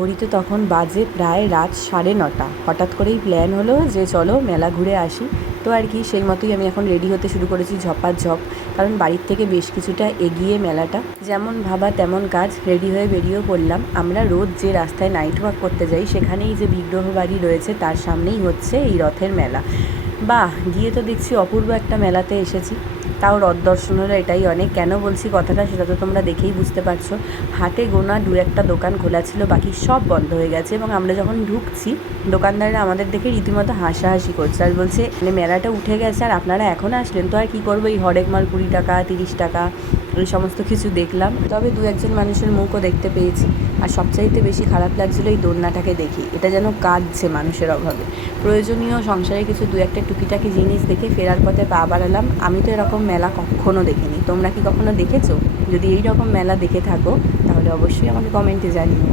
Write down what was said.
ঘড়িতে তখন বাজে প্রায় রাত 9:30। হঠাৎ করেই প্ল্যান হলো যে চলো মেলা ঘুরে আসি। তো আর কি, সেই মতোই আমি এখন রেডি হতে শুরু করেছি ঝপাঝপ, কারণ বাড়ির থেকে বেশ কিছুটা এগিয়ে মেলাটা। যেমন ভাবা তেমন কাজ, রেডি হয়ে বেরিয়েও পড়লাম। আমরা রোজ যে রাস্তায় নাইট ওয়াক করতে যাই সেখানেই যে বিগ্রহ বাড়ি রয়েছে তার সামনেই হচ্ছে এই রথের মেলা। বাহ, গিয়ে তো দেখছি অপূর্ব একটা মেলাতে এসেছি। তাও রথ দর্শন হলো, এটাই অনেক। কেন বলছি কথাটা সেটা তো তোমরা দেখেই বুঝতে পারছো। হাটে গোনা দু একটা দোকান খোলা ছিল, বাকি সব বন্ধ হয়ে গেছে। এবং আমরা যখন ঢুকছি দোকানদাররা আমাদের দেখে রীতিমতো হাসাহাসি করছে আর বলছে মানে মেলাটা উঠে গেছে আর আপনারা এখন আসলেন। তো আর কী করবো, এই হরেক মাল 20 টাকা 30 টাকা এই সমস্ত কিছু দেখলাম। তবে দু একজন মানুষের মুখও দেখতে পেয়েছি। আর সবচাইতে বেশি খারাপ লাগছিলো এই দোলনাটাকে দেখি, এটা যেন কাঁদছে মানুষের অভাবে। প্রয়োজনীয় সংসারে কিছু দু একটা টুকিটাকি জিনিস দেখে ফেরার পথে পা বাড়ালাম। আমি তো এরকম মেলা কখনো দেখিনি। তোমরা কি কখনো দেখেছো? যদি এই রকম মেলা দেখে থাকো তাহলে অবশ্যই আমাকে কমেন্টে জানিও।